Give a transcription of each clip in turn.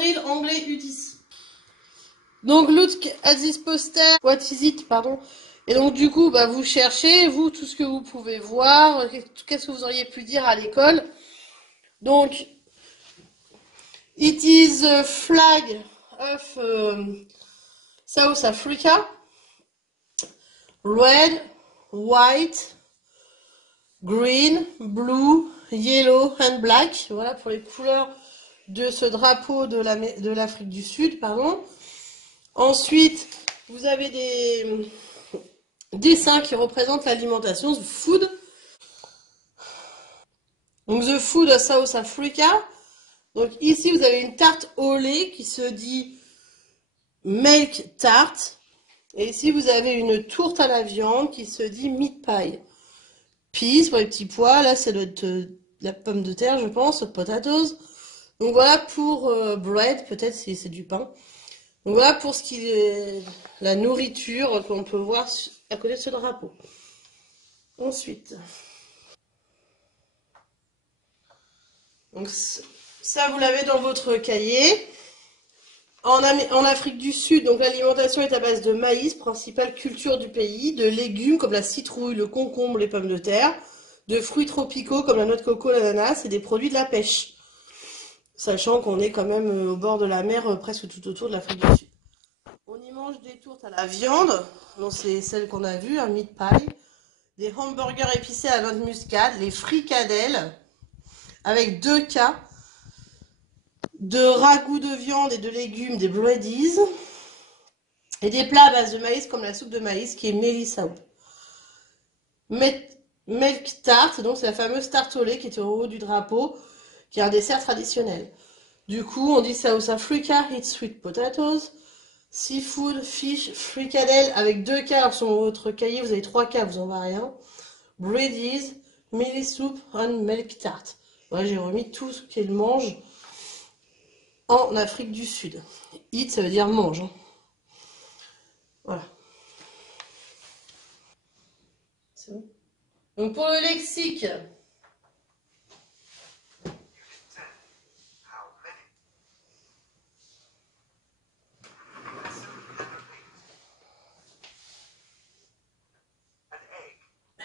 Avril, anglais U10. Donc, look at this poster. What is it, pardon. Et donc, du coup, bah, vous cherchez, vous, tout ce que vous pouvez voir. Qu'est-ce que vous auriez pu dire à l'école? Donc, it is a flag of South Africa. Red, white, green, blue, yellow and black. Voilà pour les couleurs de ce drapeau de l'Afrique du Sud, pardon. Ensuite, vous avez des dessins qui représentent l'alimentation, the food. Donc, the food of South Africa. Donc, ici, vous avez une tarte au lait qui se dit milk tart. Et ici, vous avez une tourte à la viande qui se dit meat pie. Peas pour les petits pois. Là, ça doit être la pomme de terre, je pense, potatoes. Donc voilà pour bread, peut-être si c'est du pain. Donc voilà pour ce qui est la nourriture qu'on peut voir à côté de ce drapeau. Ensuite, donc ça vous l'avez dans votre cahier. En Afrique du Sud, donc l'alimentation est à base de maïs, principale culture du pays, de légumes comme la citrouille, le concombre, les pommes de terre, de fruits tropicaux comme la noix de coco, l'ananas et des produits de la pêche. Sachant qu'on est quand même au bord de la mer, presque tout autour de l'Afrique du Sud. On y mange des tourtes à la viande, donc c'est celle qu'on a vue, un meat pie, des hamburgers épicés à la noix de muscade, les fricadelles, avec 2 K, de ragoût de viande et de légumes, des breadies, et des plats à base de maïs comme la soupe de maïs qui est Meli Soup. Milk tart, donc c'est la fameuse tarte au lait qui est au haut du drapeau, qui est un dessert traditionnel. Du coup, on dit South Africa, it's sweet potatoes, seafood, fish, fricadelle avec 2 K sur votre cahier, vous avez 3 K, vous en va rien. Breadies, Meli Soup, and milk tart. Voilà, j'ai remis tout ce qu'ils mangent en Afrique du Sud. Eat, ça veut dire mange. Hein. Voilà. C'est bon. Donc pour le lexique,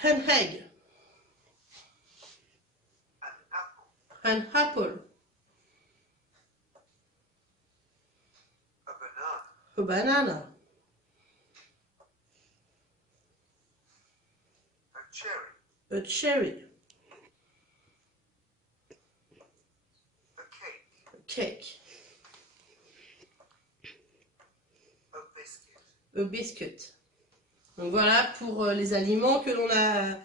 an egg, an apple, a banana, a cherry, a cake, a biscuit. Donc voilà pour les aliments que l'on a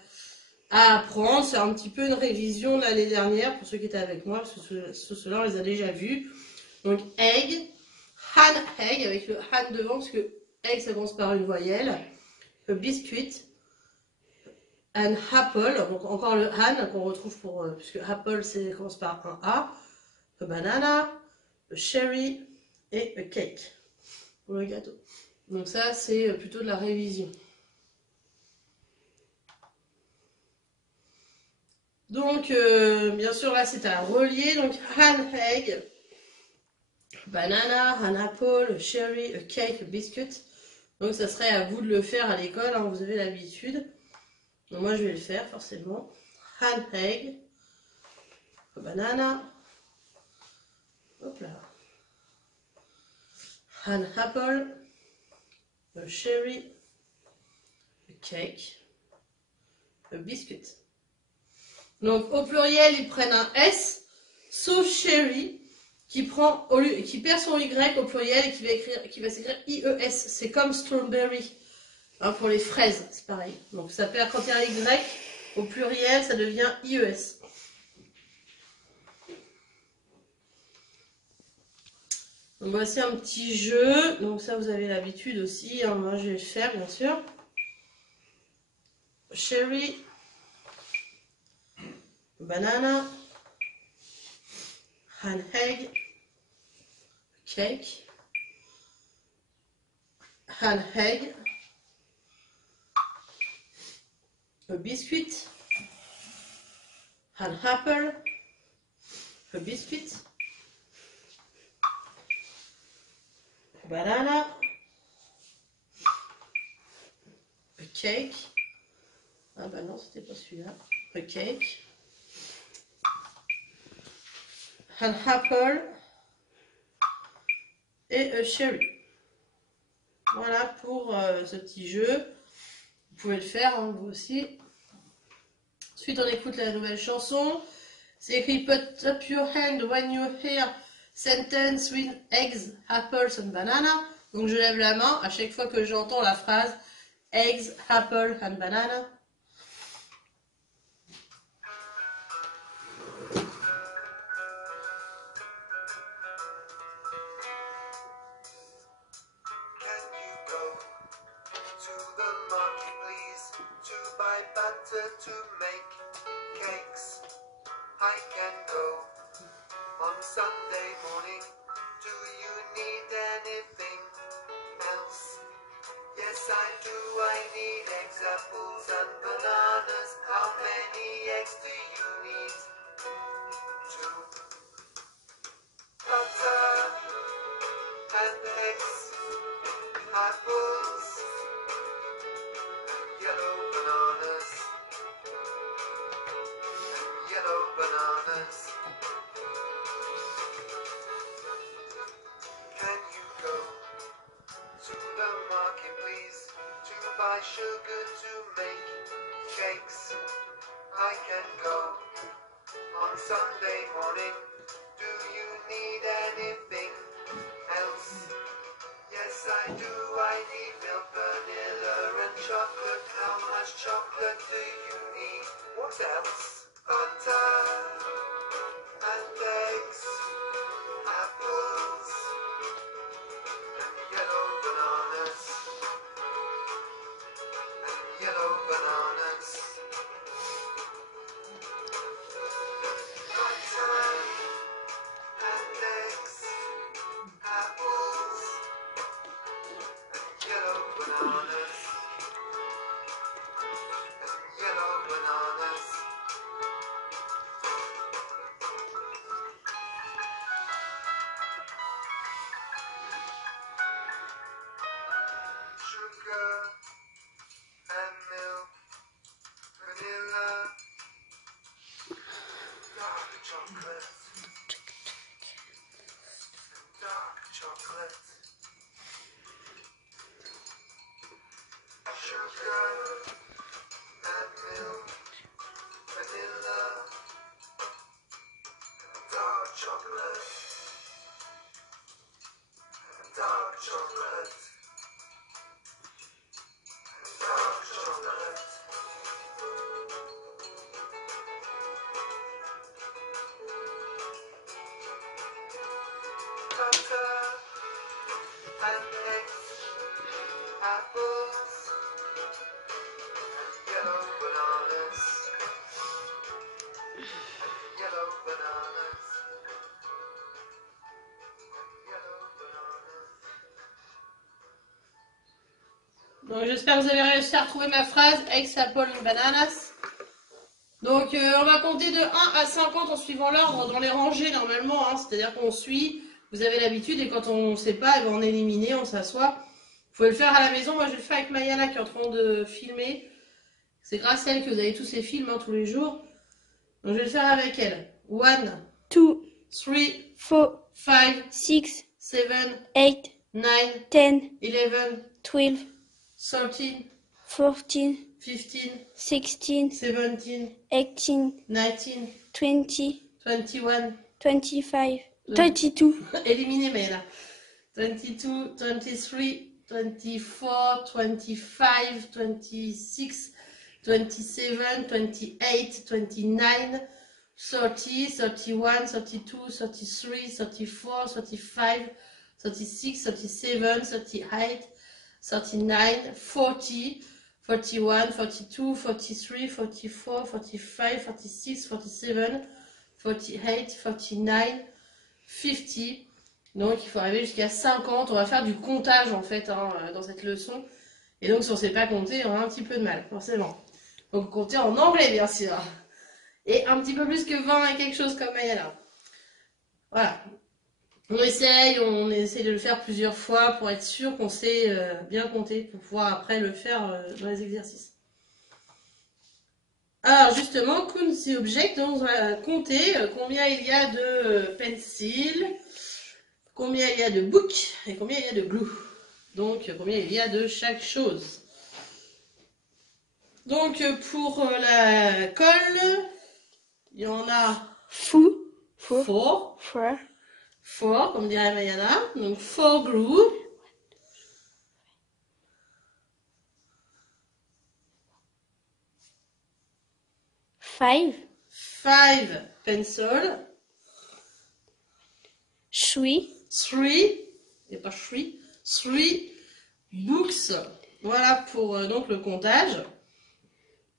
à apprendre. C'est un petit peu une révision de l'année dernière pour ceux qui étaient avec moi, parce que ceux-là on les a déjà vus. Donc egg, han egg avec le han devant parce que egg ça commence par une voyelle. A biscuit, an apple, donc encore le han qu'on retrouve pour puisque apple ça commence par un A. A banana, a cherry et a cake pour le gâteau. Donc ça c'est plutôt de la révision. Donc, bien sûr, là, c'est à relier. Donc, an egg, banana, an apple, a cherry, a cake, a biscuit. Donc, ça serait à vous de le faire à l'école. Hein, vous avez l'habitude. Donc, moi, je vais le faire, forcément. An egg, a banana. Hop là. An apple, a cherry, a cake, a biscuit. Donc, au pluriel, ils prennent un S, sauf cherry, qui perd son Y au pluriel et qui va s'écrire IES. C'est comme strawberry. Hein, pour les fraises, c'est pareil. Donc, ça perd quand il y a un Y au pluriel, ça devient IES. Donc, voici un petit jeu. Donc, ça, vous avez l'habitude aussi. Hein, moi, je vais le faire, bien sûr. Cherry. Banana, an egg, cake, an egg, a biscuit, an apple, a biscuit, banana, a cake, ah bah non c'était pas celui-là, a cake, an apple et a cherry. Voilà pour ce petit jeu, vous pouvez le faire hein, vous aussi. Ensuite on écoute la nouvelle chanson, c'est écrit put up your hand when you hear sentence with eggs, apples and banana. Donc je lève la main à chaque fois que j'entends la phrase eggs, apple and banana. To make cakes, I can go on Sunday morning. Do you need anything else? Yes, I do. I need eggs, apples, and bananas. How many eggs do you need? 2. Butter and eggs, apples, yellow bananas. Yellow bananas. Can you go to the market, please, to buy sugar to make cakes? I can go on Sunday morning. Do you need anything else? Yes, I do. I need milk, vanilla, and chocolate. How much chocolate do you need? What else? Butter and eggs, apples, and yellow bananas, and yellow bananas. Butter and eggs, apples, and yellow bananas, and yellow bananas. Sugar and milk, vanilla, dark chocolate, dark chocolate. Sugar and milk, vanilla, dark chocolate, dark chocolate. Dark chocolate. Butter and eggs, apples, and yellow bananas, and yellow bananas, and yellow bananas. Donc j'espère que vous avez réussi à retrouver ma phrase eggs, apple and bananas. Donc on va compter de 1 à 50 en suivant l'ordre dans les rangées normalement, hein, c'est-à-dire qu'on suit, vous avez l'habitude et quand on ne sait pas, eh ben, on est éliminé, on s'assoit. Vous pouvez le faire à la maison, moi je vais le faire avec Mayana qui est en train de filmer. C'est grâce à elle que vous avez tous ces films hein, tous les jours. Donc je vais le faire avec elle. 1, 2, 3, 4, 5, 6, 7, 8, 9, 10, 11, 12, 13, 14, 15, 16, 17, 18, 19, 20, 21, 25, 22, éliminé Mayana. 22, 23, 24, 25, 26, 27, 28, 29, 30, 31, 32, 33, 34, 35, 36, 37, 38, 39, 40, 41, 42, 43, 44, 45, 46, 47, 48, 49, 50. Donc il faut arriver jusqu'à 50. On va faire du comptage en fait hein, dans cette leçon. Et donc si on ne sait pas compter, on a un petit peu de mal, forcément. Donc compter en anglais bien sûr. Et un petit peu plus que 20 et quelque chose comme Mayana. Voilà. On essaye de le faire plusieurs fois pour être sûr qu'on sait bien compter, pour pouvoir après le faire dans les exercices. Alors justement, count the object, donc on va compter combien il y a de pencil, combien il y a de book et combien il y a de glue. Donc combien il y a de chaque chose. Donc pour la colle, il y en a Four. four, comme dirait Mayana. Donc four glue. Five. Five pencil. Three. Three, et pas three books. Voilà pour donc le comptage.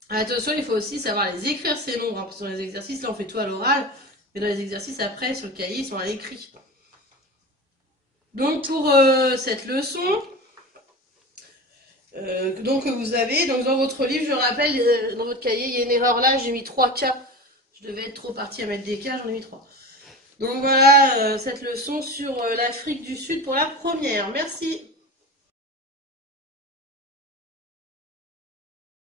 Attention, il faut aussi savoir les écrire ces nombres, hein, parce que dans les exercices, là on fait tout à l'oral, mais dans les exercices après, sur le cahier, ils sont à l'écrit. Donc pour cette leçon, donc vous avez, donc dans votre livre, je rappelle, dans votre cahier, il y a une erreur là, j'ai mis 3 K. Je devais être trop partie à mettre des K, j'en ai mis 3. Donc voilà cette leçon sur l'Afrique du Sud pour la première. Merci.